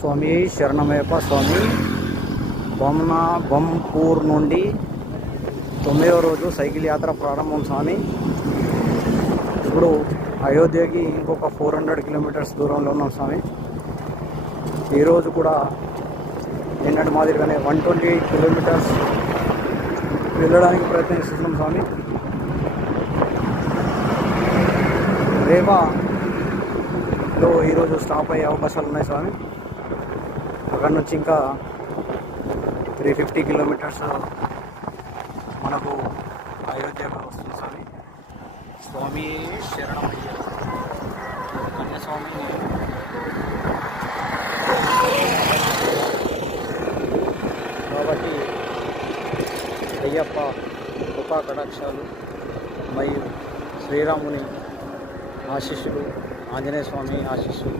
స్వామి శరణమయ్యప్ప స్వామి. బంపూర్ నుండి 9వ రోజు సైకిల్ యాత్ర ప్రారంభం స్వామి. ఇప్పుడు అయోధ్యకి ఇంకొక 400 కిలోమీటర్స్ దూరంలో ఉన్నాం స్వామి. ఈరోజు కూడా నిన్నటి మాదిరిగానే 128 కిలోమీటర్స్ వెళ్ళడానికి ప్రయత్నిస్తున్నాం స్వామి. రేవాలో ఈరోజు స్టాప్ అయ్యే అవకాశాలు ఉన్నాయి స్వామి. అక్కడ నుంచి ఇంకా 350 కిలోమీటర్స్ మనకు అయోధ్యకు వస్తుంది స్వామి. స్వామి శరణమయ్య కన్యాస్వామి. కాబట్టి అయ్యప్ప కృపా కటాక్షాలు మరియు శ్రీరాముని ఆశీస్సులు, ఆంజనేయ స్వామి ఆశీస్సులు